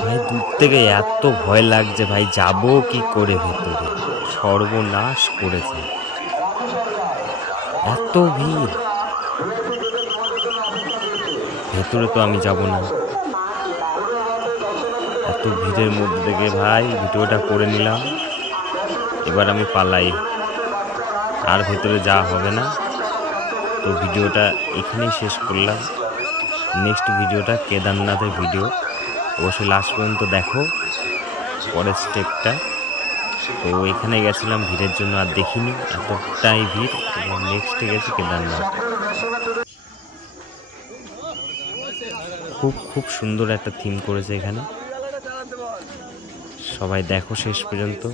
ভাই দূর থেকে এত ভয় লাগছে ভাই, যাব কি করে ভেতরে, সর্বনাশ করেছে এত ভিড়। ভেতরে তো আমি যাব না, এত ভিড়ের মধ্যে থেকে ভাই ভিডিওটা করে নিলাম। এবার আমি পালাই, আর ভেতরে যাওয়া হবে না। তো ভিডিওটা এখানেই শেষ করলাম। নেক্সট ভিডিওটা কেদারনাথের ভিডিও, অবশ্যই লাস্ট পর্যন্ত দেখো পরের স্টেপটা। তো এখানে গেছিলাম ভিড়ের জন্য, আর দেখিনি এতটাই ভিড়। এবং নেক্সটে গেছি কেদারনাথ। খুব খুব সুন্দর একটা থিম করেছে এখানে, সবাই দেখো শেষ পর্যন্ত।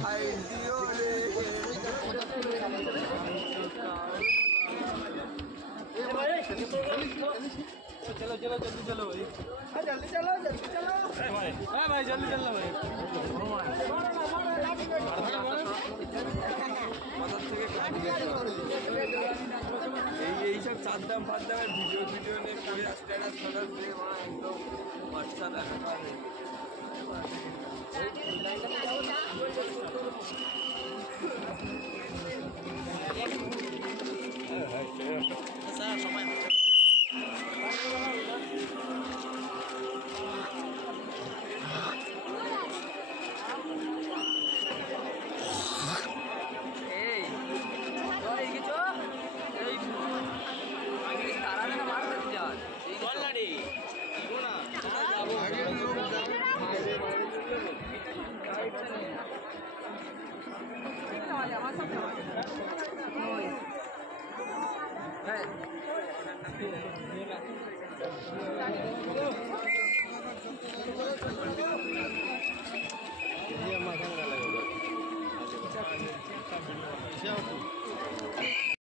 এইসব চারদাম ফারদামের ভিডিও নিয়ে করে আসতে একদম বাচ্চা